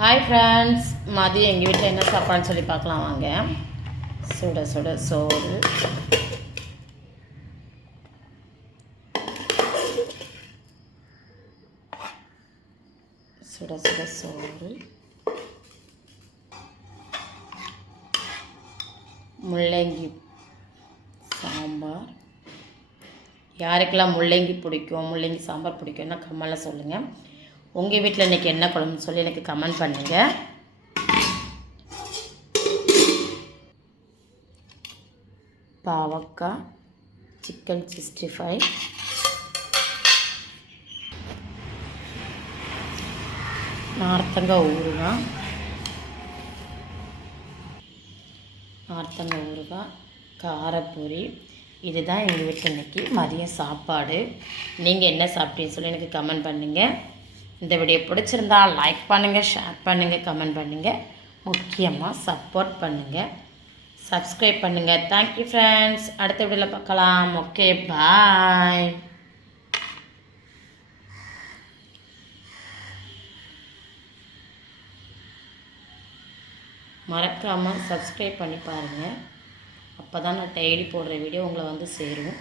Hi friends, மதியம் எங்கள் வீட்டில் என்ன சாப்பாடுன்னு சொல்லி பார்க்கலாம் வாங்க. சுட சுட சோறு, சுட சுட சோறு, முள்ளங்கி சாம்பார். யாருக்கெல்லாம் முள்ளங்கி பிடிக்கும், முள்ளங்கி சாம்பார் பிடிக்கும்னா கமெண்ட்டில் சொல்லுங்கள். உங்கள் வீட்டில் இன்றைக்கி என்ன குழம்புன்னு சொல்லி எனக்கு கமெண்ட் பண்ணுங்கள். பாவக்காய், சிக்கன் 65, நார்த்தங்காய் ஊறுகாய், காரப்பொரி. இதுதான் எங்கள் வீட்டில் இன்றைக்கி மதியம் சாப்பாடு. நீங்கள் என்ன சாப்பிட்டீங்கன்னு சொல்லி எனக்கு கமெண்ட் பண்ணுங்கள். இந்த வீடியோ பிடிச்சிருந்தா லைக் பண்ணுங்கள், ஷேர் பண்ணுங்கள், கமெண்ட் பண்ணுங்கள். முக்கியமாக சப்போர்ட் பண்ணுங்கள், சப்ஸ்கிரைப் பண்ணுங்கள். Thank you friends. அடுத்த வீடியோவில் பார்க்கலாம். ஓகே, பாய். மறக்காமல் சப்ஸ்கிரைப் பண்ணி பாருங்கள். அப்போ தான் நான் டெய்லி போடுற வீடியோ உங்களை வந்து சேரும்.